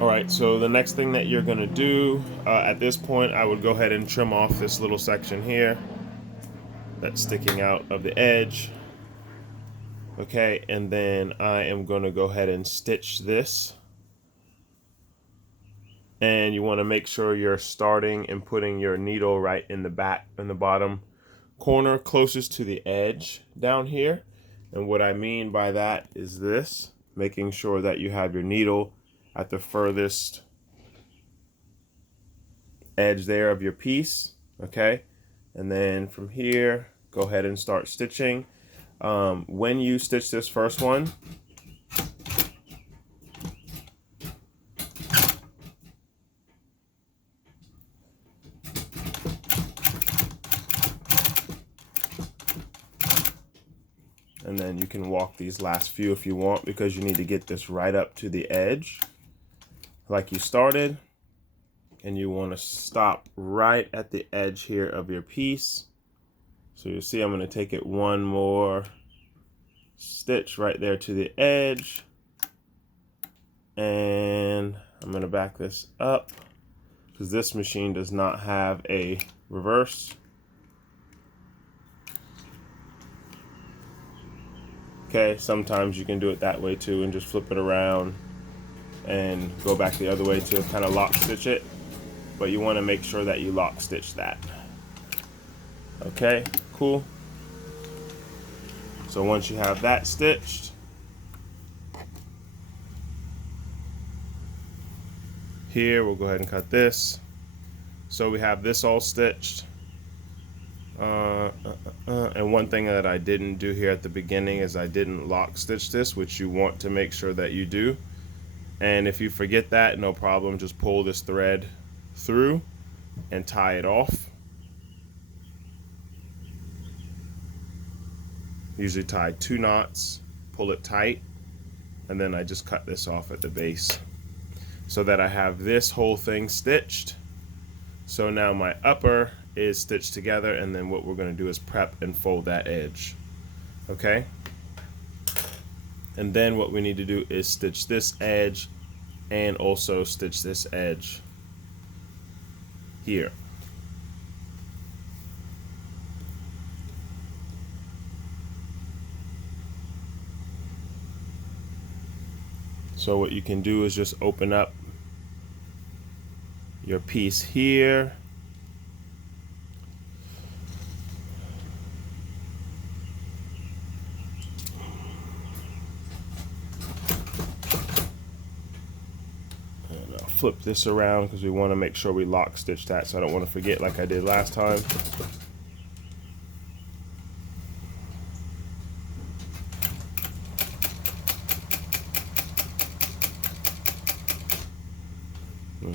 All right, so the next thing that you're gonna do, at this point, I would go ahead and trim off this little section here that's sticking out of the edge. Okay, and then I am gonna go ahead and stitch this. And you wanna make sure you're starting and putting your needle right in the back, in the bottom corner closest to the edge down here. And what I mean by that is this, making sure that you have your needle at the furthest edge there of your piece, okay? And then from here, go ahead and start stitching. When you stitch this first one, and then you can walk these last few if you want, because you need to get this right up to the edge like you started. And you want to stop right at the edge here of your piece. So you see I'm going to take it one more stitch right there to the edge, and I'm going to back this up because this machine does not have a reverse. Okay, sometimes you can do it that way too and just flip it around and go back the other way to kind of lock stitch it, but you want to make sure that you lock stitch that. Okay, cool. So once you have that stitched, here we'll go ahead and cut this. So we have this all stitched. And one thing that I didn't do here at the beginning is I didn't lock stitch this, which you want to make sure that you do. And if you forget that, no problem, just pull this thread through and tie it off. Usually tie 2 knots, pull it tight, and then I just cut this off at the base so that I have this whole thing stitched. So now my upper is stitched together, and then what we're going to do is prep and fold that edge. Okay? And then what we need to do is stitch this edge and also stitch this edge here. So what you can do is just open up your piece here. And I'll flip this around because we want to make sure we lock stitch that, so I don't want to forget like I did last time.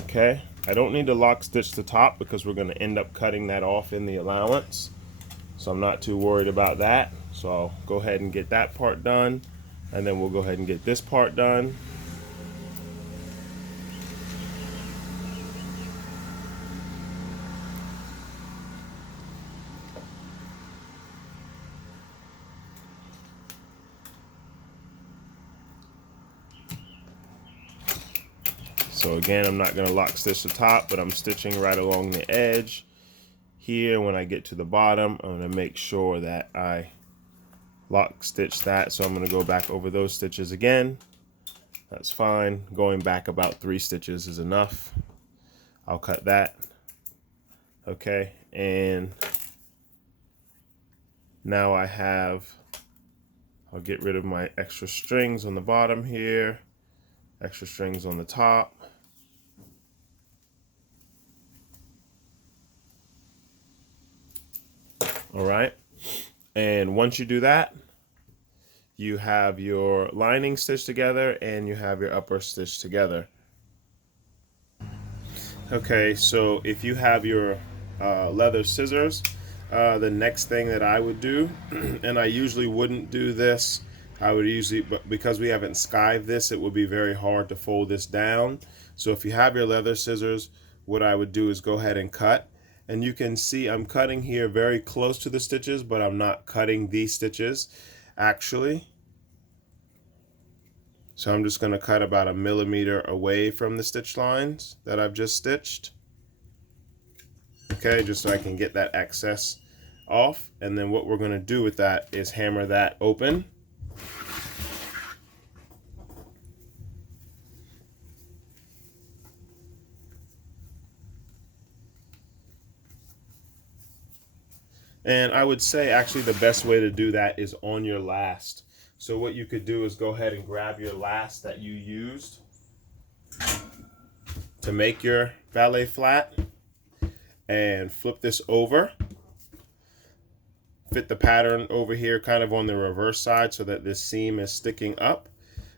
Okay, I don't need to lock stitch the top because we're going to end up cutting that off in the allowance, so I'm not too worried about that. So I'll go ahead and get that part done, and then we'll go ahead and get this part done. So again, I'm not going to lock stitch the top, but I'm stitching right along the edge. Here, when I get to the bottom, I'm going to make sure that I lock stitch that. So I'm going to go back over those stitches again. That's fine. Going back about 3 stitches is enough. I'll cut that. Okay, and now I'll get rid of my extra strings on the bottom here, extra strings on the top. All right, and once you do that, you have your lining stitched together and you have your upper stitched together. Okay, so if you have your leather scissors, the next thing that I would do, and I usually wouldn't do this, but because we haven't skived this, it would be very hard to fold this down. So if you have your leather scissors, what I would do is go ahead and cut. And you can see I'm cutting here very close to the stitches, but I'm not cutting these stitches actually. So I'm just going to cut about 1 millimeter away from the stitch lines that I've just stitched. Okay, just so I can get that excess off. And then what we're going to do with that is hammer that open. And I would say actually the best way to do that is on your last. So what you could do is go ahead and grab your last that you used to make your ballet flat and flip this over. Fit the pattern over here kind of on the reverse side so that this seam is sticking up,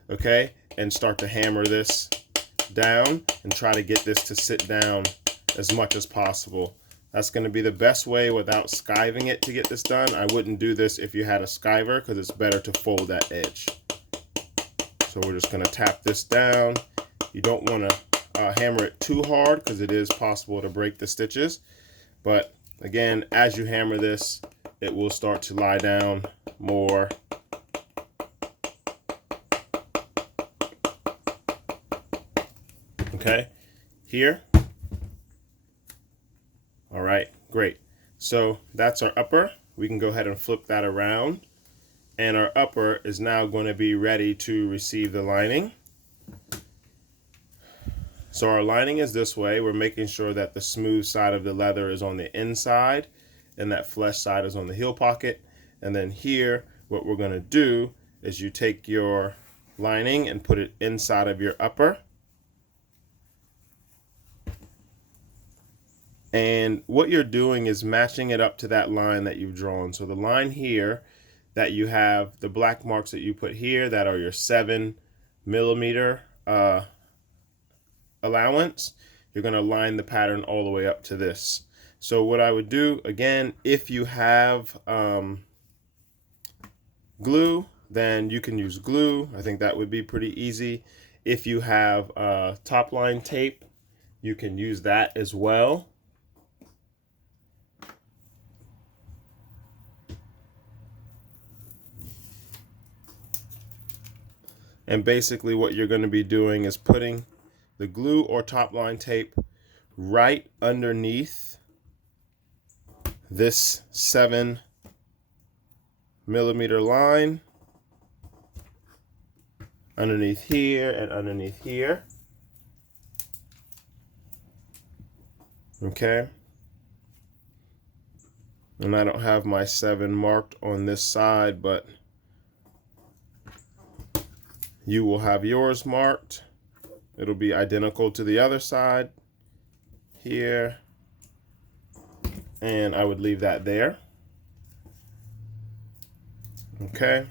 okay? And start to hammer this down and try to get this to sit down as much as possible. That's going to be the best way without skiving it to get this done. I wouldn't do this if you had a skiver because it's better to fold that edge. So we're just going to tap this down. You don't want to hammer it too hard because it is possible to break the stitches. But again, as you hammer this, it will start to lie down more. Okay, here. All right, great. So that's our upper. We can go ahead and flip that around. And our upper is now going to be ready to receive the lining. So our lining is this way. We're making sure that the smooth side of the leather is on the inside and that flesh side is on the heel pocket. And then here, what we're going to do is you take your lining and put it inside of your upper. And what you're doing is matching it up to that line that you've drawn. So the line here that you have, the black marks that you put here that are your 7 millimeter allowance, you're going to line the pattern all the way up to this. So what I would do, again, if you have glue, then you can use glue. I think that would be pretty easy. If you have top line tape, you can use that as well. And basically what you're going to be doing is putting the glue or top line tape right underneath this 7 millimeter line, underneath here and underneath here. Okay. And I don't have my 7 marked on this side, but you will have yours marked. It'll be identical to the other side here. And I would leave that there. Okay.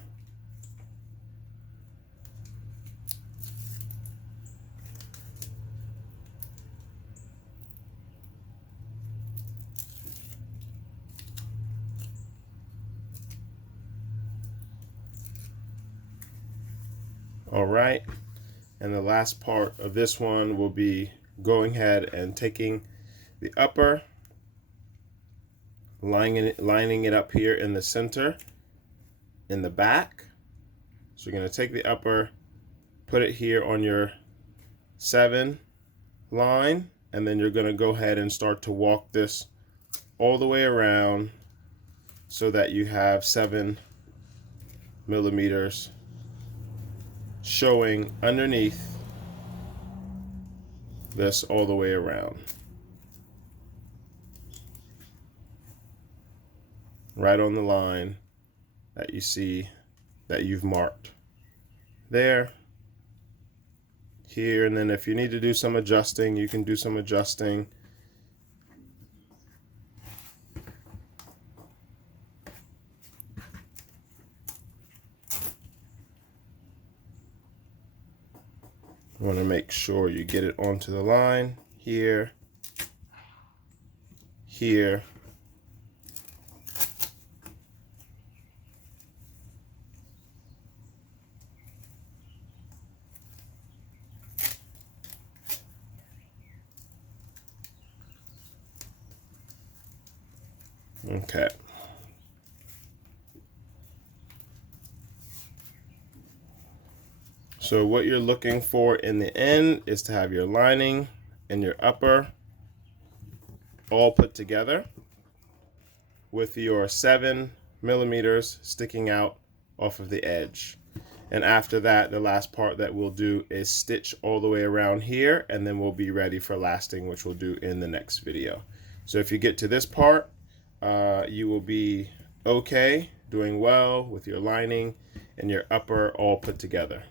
All right. And the last part of this one will be going ahead and taking the upper, lining it up here in the center, in the back. So you're going to take the upper, put it here on your 7 line, and then you're going to go ahead and start to walk this all the way around so that you have 7 millimeters showing underneath this all the way around. Right on the line that you see that you've marked. There, here, and then if you need to do some adjusting, you can do some adjusting. You want to make sure you get it onto the line here, here, okay. So what you're looking for in the end is to have your lining and your upper all put together with your 7mm sticking out off of the edge. And after that, the last part that we'll do is stitch all the way around here, and then we'll be ready for lasting, which we'll do in the next video. So if you get to this part, you will be okay, doing well with your lining and your upper all put together.